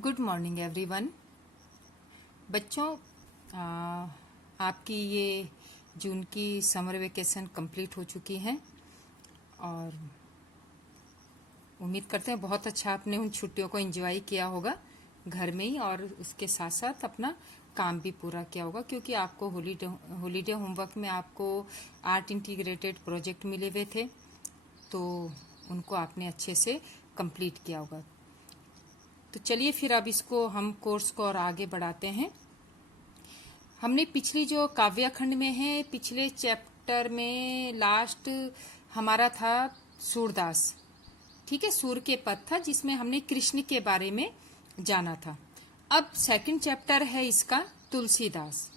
Good morning everyone. बच्चों, आपकी ये जून की समर वेकेशन कंप्लीट हो चुकी है और उम्मीद करते हैं बहुत अच्छा आपने उन छुट्टियों को एंजॉय किया होगा घर में ही, और उसके साथ साथ अपना काम भी पूरा किया होगा, क्योंकि आपको हॉलीडे होमवर्क में आपको आर्ट इंटीग्रेटेड प्रोजेक्ट मिले हुए थे, तो उनको आपने अच्छे से कंप्लीट किया होगा। तो चलिए फिर अब इसको हम कोर्स को और आगे बढ़ाते हैं। हमने पिछली जो काव्यखंड में है, पिछले चैप्टर में लास्ट हमारा था सूरदास, ठीक है, सूर के पद था जिसमें हमने कृष्ण के बारे में जाना था। अब सेकंड चैप्टर है इसका तुलसीदास।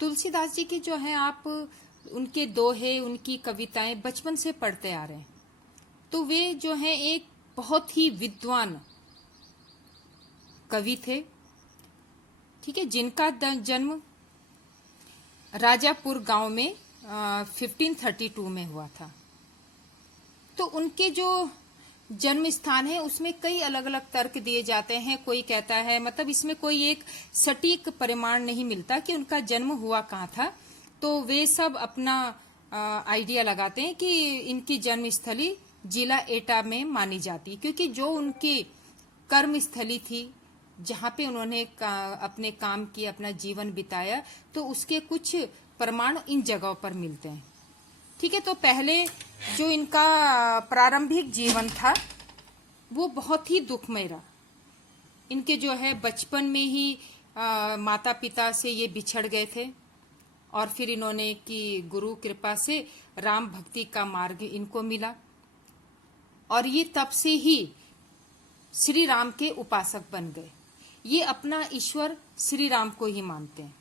तुलसीदास जी की जो है आप उनके दोहे, उनकी कविताएं बचपन से पढ़ते आ रहे हैं, तो वे जो है एक बहुत ही विद्वान कवि थे, ठीक है, जिनका जन्म राजापुर गांव में 1532 में हुआ था। तो उनके जो जन्म स्थान है उसमें कई अलग अलग तर्क दिए जाते हैं। कोई कहता है, मतलब इसमें कोई एक सटीक परिमाण नहीं मिलता कि उनका जन्म हुआ कहाँ था, तो वे सब अपना आइडिया लगाते हैं कि इनकी जन्मस्थली जिला एटा में मानी जाती, क्योंकि जो उनकी कर्मस्थली थी, जहाँ पे उन्होंने अपने काम किए, अपना जीवन बिताया, तो उसके कुछ प्रमाण इन जगहों पर मिलते हैं, ठीक है। तो पहले जो इनका प्रारंभिक जीवन था वो बहुत ही दुखमय रहा। इनके जो है बचपन में ही माता पिता से ये बिछड़ गए थे, और फिर इन्होंने की गुरु कृपा से राम भक्ति का मार्ग इनको मिला, और ये तब से ही श्री राम के उपासक बन गए। ये अपना ईश्वर श्री राम को ही मानते हैं।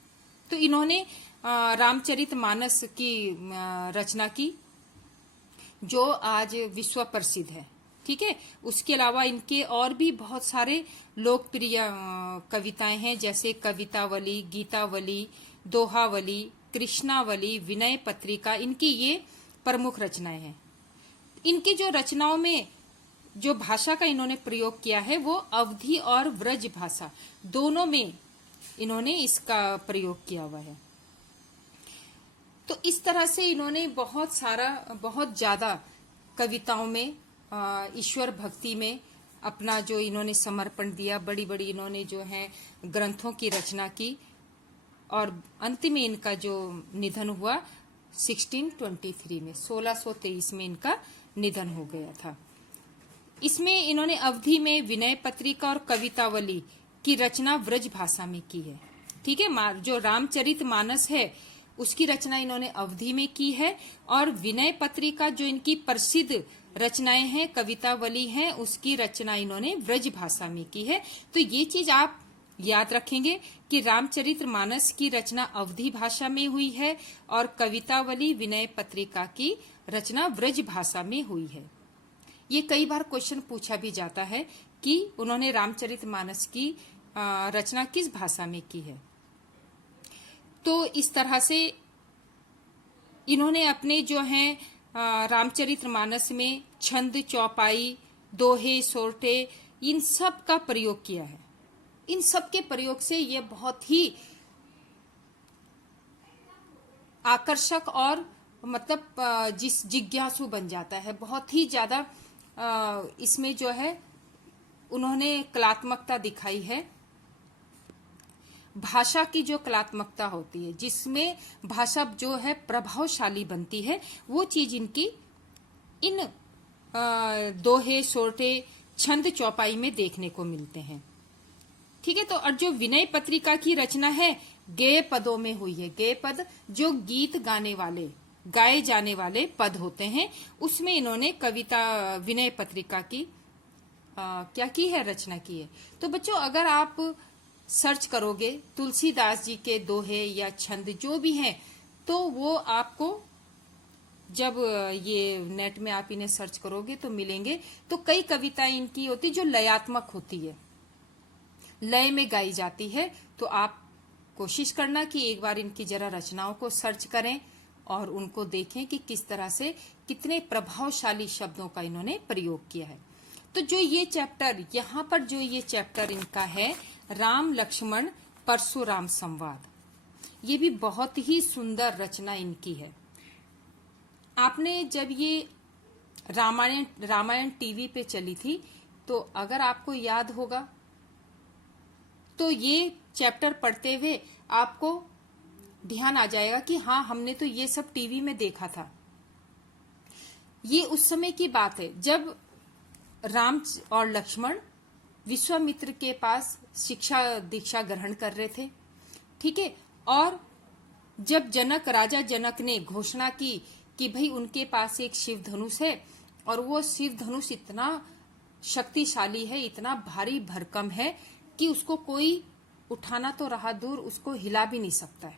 तो इन्होंने रामचरितमानस की रचना की, जो आज विश्व प्रसिद्ध है, ठीक है। उसके अलावा इनके और भी बहुत सारे लोकप्रिय कविताएं हैं, जैसे कवितावली, गीतावली, दोहावली, कृष्णावली, विनय पत्रिका, इनकी ये प्रमुख रचनाएं हैं। इनकी जो रचनाओं में जो भाषा का इन्होंने प्रयोग किया है वो अवधी और व्रज भाषा दोनों में इन्होंने इसका प्रयोग किया हुआ है। तो इस तरह से इन्होंने बहुत ज्यादा कविताओं में ईश्वर भक्ति में अपना जो इन्होंने समर्पण दिया, बड़ी बड़ी इन्होंने जो है ग्रंथों की रचना की, और अंत में इनका जो निधन हुआ 1623 में, 1623 में इनका निधन हो गया था। इसमें इन्होंने अवधि में विनय पत्रिका और कवितावली की रचना व्रज भाषा में की है, ठीक है। जो रामचरितमानस है उसकी रचना इन्होंने अवधि में की है, और विनय पत्रिका जो इनकी प्रसिद्ध रचनाएं हैं, कवितावली हैं, उसकी रचना इन्होंने व्रज भाषा में की है। तो ये चीज आप याद रखेंगे कि रामचरितमानस की रचना अवधि भाषा में हुई है और कवितावली, विनय पत्रिका की रचना व्रज भाषा में हुई है। ये कई बार क्वेश्चन पूछा भी जाता है कि उन्होंने रामचरितमानस की रचना किस भाषा में की है। तो इस तरह से इन्होंने अपने जो है रामचरितमानस में छंद, चौपाई, दोहे, सोरठे, इन सब का प्रयोग किया है। इन सब के प्रयोग से ये बहुत ही आकर्षक और मतलब जिस जिज्ञासु बन जाता है, बहुत ही ज्यादा इसमें जो है उन्होंने कलात्मकता दिखाई है। भाषा की जो कलात्मकता होती है, जिसमें भाषा जो है प्रभावशाली बनती है, वो चीज इनकी इन दोहे, सोरठे, छंद, चौपाई में देखने को मिलते हैं, ठीक है। तो और जो विनय पत्रिका की रचना है गेय पदों में हुई है। गेय पद जो गीत गाए जाने वाले पद होते हैं, उसमें इन्होंने कविता विनय पत्रिका की क्या की है, रचना की है। तो बच्चों, अगर आप सर्च करोगे तुलसीदास जी के दोहे या छंद जो भी हैं, तो वो आपको जब ये नेट में आप इन्हें सर्च करोगे तो मिलेंगे। तो कई कविताएं इनकी होती जो लयात्मक होती है, लय में गाई जाती है। तो आप कोशिश करना कि एक बार इनकी जरा रचनाओं को सर्च करें और उनको देखें कि किस तरह से कितने प्रभावशाली शब्दों का इन्होंने प्रयोग किया है। तो जो ये चैप्टर यहाँ पर जो ये चैप्टर इनका है, राम लक्ष्मण परशुराम संवाद, ये भी बहुत ही सुंदर रचना इनकी है। आपने जब ये रामायण टीवी पे चली थी, तो अगर आपको याद होगा तो ये चैप्टर पढ़ते हुए आपको ध्यान आ जाएगा कि हाँ, हमने तो ये सब टीवी में देखा था। ये उस समय की बात है जब राम और लक्ष्मण विश्वामित्र के पास शिक्षा दीक्षा ग्रहण कर रहे थे, ठीक है। और जब राजा जनक ने घोषणा की कि भाई उनके पास एक शिव धनुष है और वो शिव धनुष इतना शक्तिशाली है, इतना भारी भरकम है कि उसको कोई उठाना तो रहा दूर, उसको हिला भी नहीं सकता है।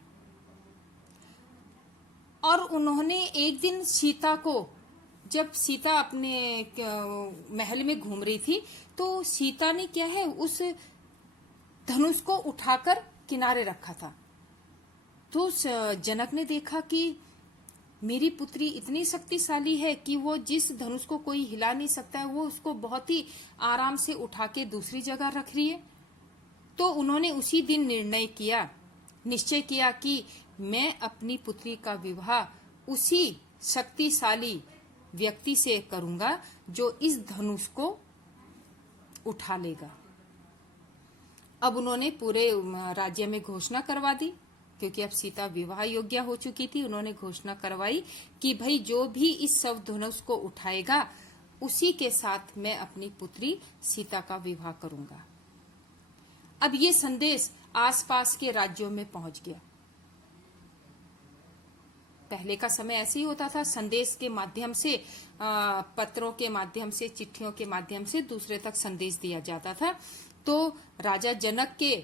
और उन्होंने एक दिन सीता को, जब सीता अपने महल में घूम रही थी, तो सीता ने क्या है उस धनुष को उठाकर किनारे रखा था। तो जनक ने देखा कि मेरी पुत्री इतनी शक्तिशाली है कि वो जिस धनुष को कोई हिला नहीं सकता है, वो उसको बहुत ही आराम से उठा के दूसरी जगह रख रही है। तो उन्होंने उसी दिन निश्चय किया कि मैं अपनी पुत्री का विवाह उसी शक्तिशाली व्यक्ति से करूंगा जो इस धनुष को उठा लेगा। अब उन्होंने पूरे राज्य में घोषणा करवा दी, क्योंकि अब सीता विवाह योग्य हो चुकी थी। उन्होंने घोषणा करवाई कि भाई जो भी इस शव धनुष को उठाएगा, उसी के साथ मैं अपनी पुत्री सीता का विवाह करूंगा। अब ये संदेश आसपास के राज्यों में पहुंच गया। पहले का समय ऐसे ही होता था, संदेश के माध्यम से, पत्रों के माध्यम से, चिट्ठियों के माध्यम से दूसरे तक संदेश दिया जाता था। तो राजा जनक के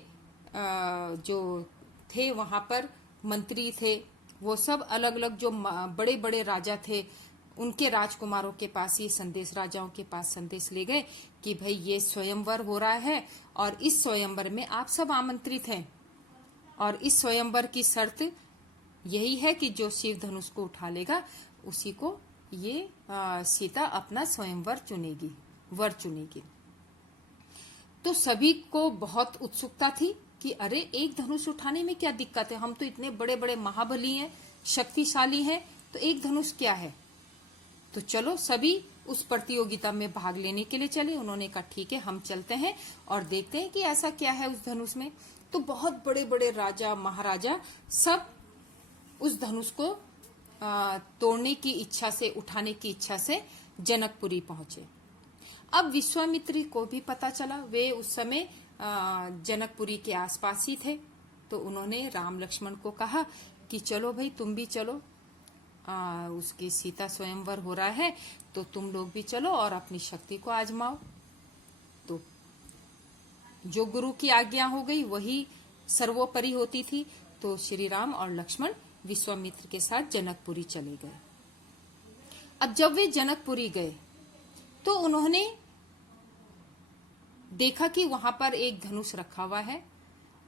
जो थे वहां पर मंत्री थे, वो सब अलग अलग जो बड़े बड़े राजा थे, उनके राजकुमारों के पास ये संदेश, राजाओं के पास संदेश ले गए कि भाई ये स्वयंवर हो रहा है और इस स्वयंवर में आप सब आमंत्रित हैं, और इस स्वयंवर की शर्त यही है कि जो शिव धनुष को उठा लेगा उसी को ये सीता अपना स्वयंवर वर चुनेगी। तो सभी को बहुत उत्सुकता थी कि अरे एक धनुष उठाने में क्या दिक्कत है, हम तो इतने बड़े बड़े महाबली हैं, शक्तिशाली हैं, तो एक धनुष क्या है। तो चलो सभी उस प्रतियोगिता में भाग लेने के लिए चले। उन्होंने कहा ठीक है, हम चलते हैं और देखते हैं कि ऐसा क्या है उस धनुष में। तो बहुत बड़े बड़े राजा महाराजा सब उस धनुष को तोड़ने की इच्छा से, उठाने की इच्छा से जनकपुरी पहुंचे। अब विश्वामित्र को भी पता चला, वे उस समय जनकपुरी के आसपास ही थे। तो उन्होंने राम लक्ष्मण को कहा कि चलो भाई तुम भी चलो, उसकी सीता स्वयंवर हो रहा है, तो तुम लोग भी चलो और अपनी शक्ति को आजमाओ। तो जो गुरु की आज्ञा हो गई वही सर्वोपरि होती थी। तो श्री राम और लक्ष्मण विश्वामित्र के साथ जनकपुरी चले गए। अब जब वे जनकपुरी गए तो उन्होंने देखा कि वहां पर एक धनुष रखा हुआ है,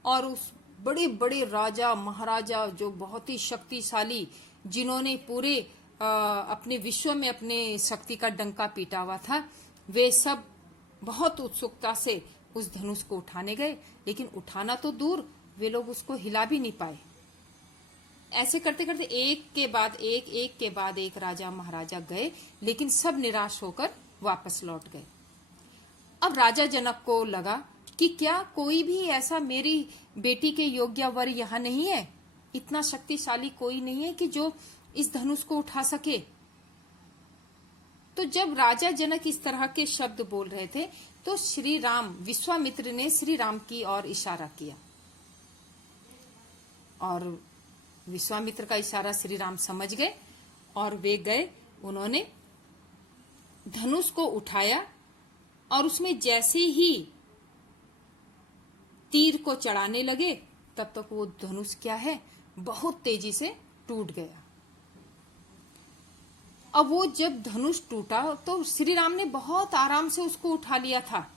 और उस बड़े बड़े राजा महाराजा जो बहुत ही शक्तिशाली, जिन्होंने पूरे अपने विश्व में अपने शक्ति का डंका पीटा हुआ था, वे सब बहुत उत्सुकता से उस धनुष को उठाने गए। लेकिन उठाना तो दूर, वे लोग उसको हिला भी नहीं पाए। ऐसे करते करते एक के बाद एक राजा महाराजा गए, लेकिन सब निराश होकर वापस लौट गए। अब राजा जनक को लगा कि क्या कोई भी ऐसा मेरी बेटी के योग्य वर यहाँ नहीं है, इतना शक्तिशाली कोई नहीं है कि जो इस धनुष को उठा सके। तो जब राजा जनक इस तरह के शब्द बोल रहे थे, तो श्री राम, विश्वामित्र ने श्री राम की ओर इशारा किया, और विश्वामित्र का इशारा श्री राम समझ गए और वे गए। उन्होंने धनुष को उठाया और उसमें जैसे ही तीर को चढ़ाने लगे, तब तक वो धनुष क्या है, बहुत तेजी से टूट गया। अब वो जब धनुष टूटा तो श्री राम ने बहुत आराम से उसको उठा लिया था,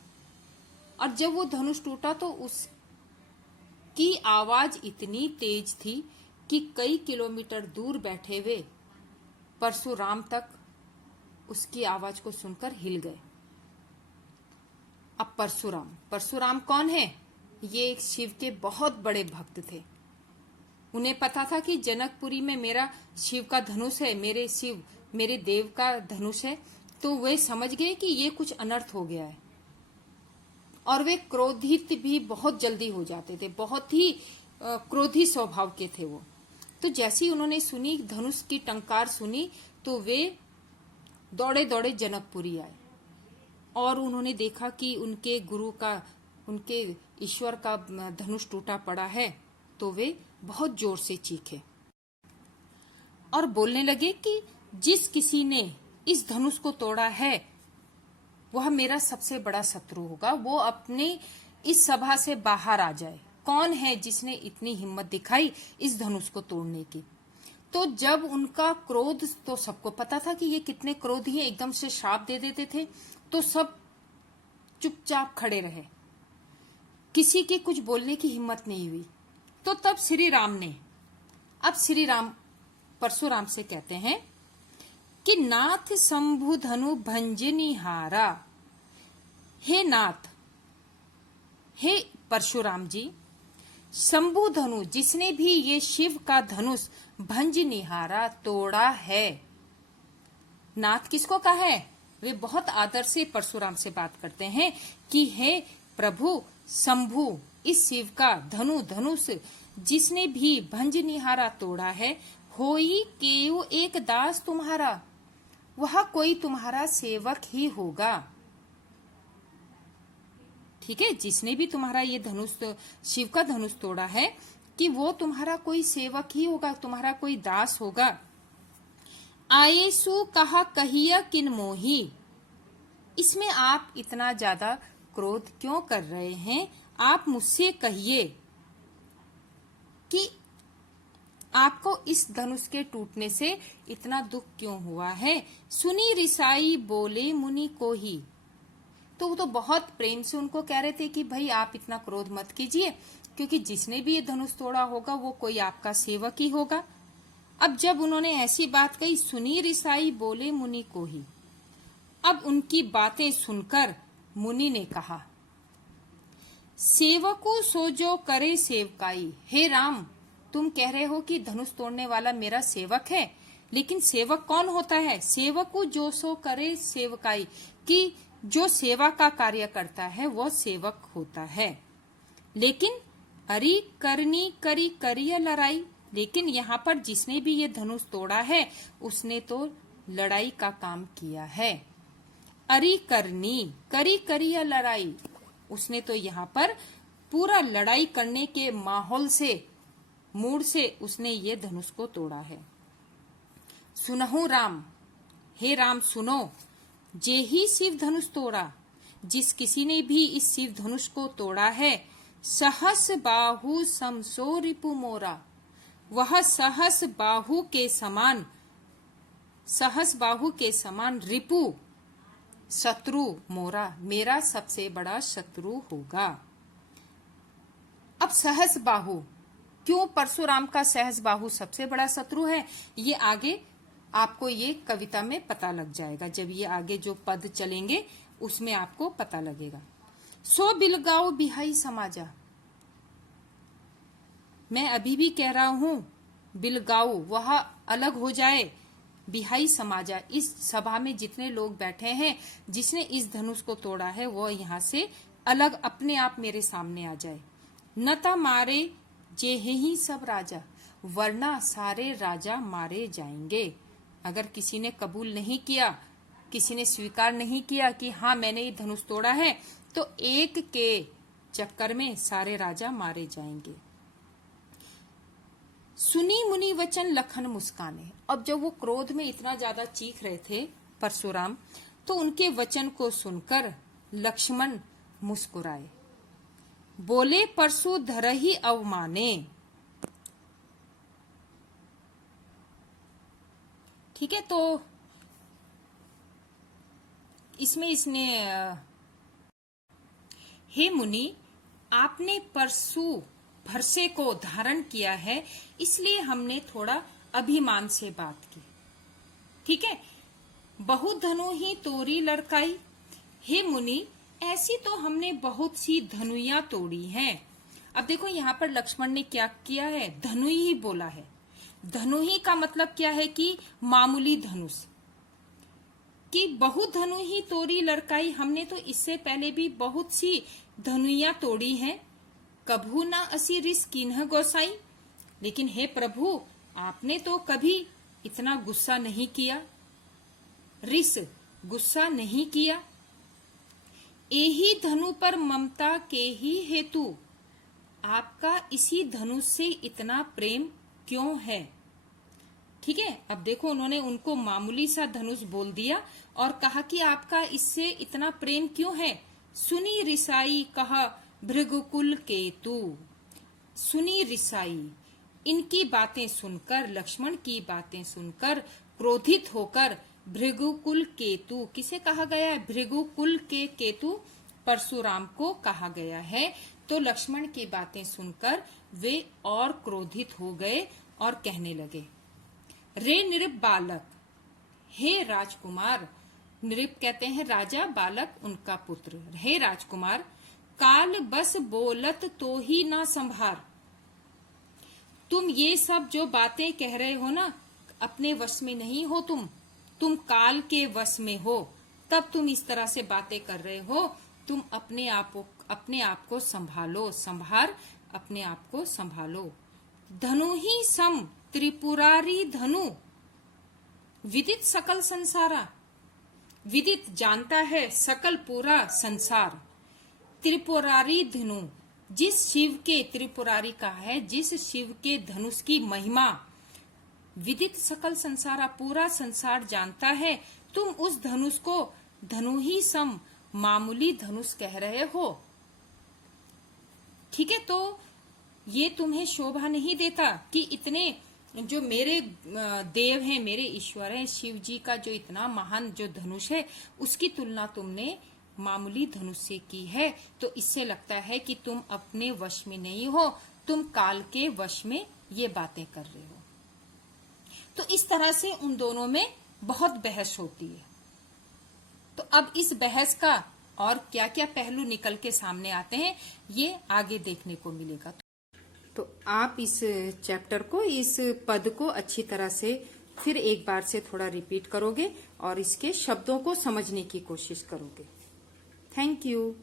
और जब वो धनुष टूटा तो उसकी आवाज इतनी तेज थी कि कई किलोमीटर दूर बैठे हुए परशुराम तक उसकी आवाज को सुनकर हिल गए। अब परशुराम, परशुराम कौन है? ये शिव के बहुत बड़े भक्त थे। उन्हें पता था कि जनकपुरी में मेरा शिव का धनुष है, मेरे देव का धनुष है, तो वे समझ गए कि ये कुछ अनर्थ हो गया है। और वे क्रोधित भी बहुत जल्दी हो जाते थे, बहुत ही क्रोधी स्वभाव के थे वो। तो जैसे ही उन्होंने सुनी, धनुष की टंकार सुनी, तो वे दौड़े दौड़े जनकपुरी आए और उन्होंने देखा कि उनके गुरु का, उनके ईश्वर का धनुष टूटा पड़ा है। तो वे बहुत जोर से चीखे और बोलने लगे कि जिस किसी ने इस धनुष को तोड़ा है वह मेरा सबसे बड़ा शत्रु होगा, वो अपने इस सभा से बाहर आ जाए। कौन है जिसने इतनी हिम्मत दिखाई इस धनुष को तोड़ने की? तो जब उनका क्रोध, तो सबको पता था कि ये कितने क्रोधी हैं, एकदम से श्राप दे देते थे, तो सब चुपचाप खड़े रहे, किसी के कुछ बोलने की हिम्मत नहीं हुई। तो तब श्री राम ने, अब श्री राम परशुराम से कहते हैं कि नाथ शंभु धनु भंजनिहारा, हे नाथ, हे परशुराम जी, शंभु धनु, जिसने भी ये शिव का धनुष भंजनिहारा, तोड़ा है। नाथ किसको कहा है? वे बहुत आदर से परशुराम से बात करते हैं कि हे प्रभु शंभु, इस शिव का धनुष जिसने भी भंजनिहारा तोड़ा है, होई केव एक दास तुम्हारा, वह कोई तुम्हारा सेवक ही होगा। ठीक है, जिसने भी तुम्हारा ये धनुष, शिव का धनुष तोड़ा है, कि वो तुम्हारा कोई सेवक ही होगा, तुम्हारा कोई दास होगा। आयेसु कहा कहिया किन मोही, इसमें आप इतना ज्यादा क्रोध क्यों कर रहे हैं? आप मुझसे कहिए कि आपको इस धनुष के टूटने से इतना दुख क्यों हुआ है? सुनी रिसाई बोले मुनि को ही, तो वो तो बहुत प्रेम से उनको कह रहे थे कि भाई आप इतना क्रोध मत कीजिए, क्योंकि जिसने भी ये धनुष तोड़ा होगा वो कोई आपका सेवक ही होगा। अब जब उन्होंने ऐसी बात कही, सुनी रिसाई बोले मुनि को ही, अब उनकी बातें सुनकर मुनि ने कहा, सेवकु सो जो करे सेवकाई। हे राम, तुम कह रहे हो कि धनुष तोड़ने वाला मेरा सेवक है, लेकिन सेवक कौन होता है? सेवकु जो सो करे सेवकाई, कि जो सेवा का कार्य करता है वो सेवक होता है। लेकिन अरी करनी करी करिय लड़ाई, लेकिन यहाँ पर जिसने भी ये धनुष तोड़ा है उसने तो लड़ाई का काम किया है। अरी करनी करी करिय लड़ाई, उसने तो यहाँ पर पूरा लड़ाई करने के माहौल से, मूड से उसने ये धनुष को तोड़ा है। सुनहु राम, हे राम सुनो, जे ही शिव धनुष तोड़ा, जिस किसी ने भी इस शिव धनुष को तोड़ा है, सहस बाहु समसो रिपु मोरा, वह सहस बाहु के समान रिपु शत्रु मोरा, मेरा सबसे बड़ा शत्रु होगा। अब सहस बाहु, क्यों परशुराम का सहस बाहु सबसे बड़ा शत्रु है, ये आगे आपको ये कविता में पता लग जाएगा। जब ये आगे जो पद चलेंगे उसमें आपको पता लगेगा। सो बिलगाओ बिहाई समाजा, मैं अभी भी कह रहा हूं, बिलगाओ वह अलग हो जाए, बिहाई समाजा, इस सभा में जितने लोग बैठे हैं, जिसने इस धनुष को तोड़ा है वो यहाँ से अलग अपने आप मेरे सामने आ जाए। नता मारे जे ही सब राजा, वरना सारे राजा मारे जाएंगे। अगर किसी ने कबूल नहीं किया, किसी ने स्वीकार नहीं किया कि हाँ मैंने ये धनुष तोड़ा है, तो एक के चक्कर में सारे राजा मारे जाएंगे। सुनी मुनि वचन लखन मुस्काने, अब जब वो क्रोध में इतना ज्यादा चीख रहे थे परशुराम, तो उनके वचन को सुनकर लक्ष्मण मुस्कुराए, बोले परशु धरहि अवमाने। ठीक है, तो इसमें इसने, हे मुनि, आपने परशु भरसे को धारण किया है, इसलिए हमने थोड़ा अभिमान से बात की। ठीक है, बहु धनु ही तोरी लड़काई, हे मुनि, ऐसी तो हमने बहुत सी धनुइयां तोड़ी हैं। अब देखो यहाँ पर लक्ष्मण ने क्या किया है, धनुई ही बोला है। धनुई का मतलब क्या है कि मामूली धनुष, कि बहुत धनु ही तोड़ी लड़काई। हमने तो इससे पहले भी बहुत सी धनुइयां तोड़ी हैं। कभू ना असी रिस किन्ह गोसाई, लेकिन हे प्रभु आपने तो कभी इतना गुस्सा नहीं किया, रिस गुस्सा नहीं किया। एही धनु पर ममता के ही हेतु, आपका इसी धनुष से इतना प्रेम क्यों है। ठीक है, अब देखो उन्होंने उनको मामूली सा धनुष बोल दिया और कहा कि आपका इससे इतना प्रेम क्यों है। सुनी रिसाई कहा भृगुकुल केतु। सुनी रिसाई, इनकी बातें सुनकर, लक्ष्मण की बातें सुनकर क्रोधित होकर भृगुकुल केतु, किसे कहा गया है, भृगुकुल के केतु परशुराम को कहा गया है। तो लक्ष्मण की बातें सुनकर वे और क्रोधित हो गए और कहने लगे, रे नृप बालक, हे राजकुमार। नृप कहते हैं राजा, बालक उनका पुत्र। हे राजकुमार, काल बस बोलत तो ही ना संभार। तुम ये सब जो बातें कह रहे हो ना, अपने वश में नहीं हो तुम काल के वश में हो, तब तुम इस तरह से बातें कर रहे हो। तुम अपने आप को संभालो, अपने आप को संभालो। धनु ही सम त्रिपुरारी धनु, विदित सकल संसारा। विदित जानता है सकल पूरा संसार। त्रिपुरारी धनु, जिस शिव के, त्रिपुरारी का है जिस शिव के धनुष की महिमा, विदित सकल संसारा, पूरा संसार जानता है। तुम उस धनुष को धनु ही सम, मामूली धनुष कह रहे हो। ठीक है, तो ये तुम्हें शोभा नहीं देता कि इतने जो मेरे देव हैं, मेरे ईश्वर हैं, शिव जी का जो इतना महान जो धनुष है, उसकी तुलना तुमने मामूली धनुष से की है। तो इससे लगता है कि तुम अपने वश में नहीं हो, तुम काल के वश में ये बातें कर रहे हो। तो इस तरह से उन दोनों में बहुत बहस होती है। तो अब इस बहस का और क्या क्या पहलू निकल के सामने आते हैं, ये आगे देखने को मिलेगा। तो आप इस चैप्टर को, इस पद को अच्छी तरह से फिर एक बार से थोड़ा रिपीट करोगे और इसके शब्दों को समझने की कोशिश करोगे। Thank you.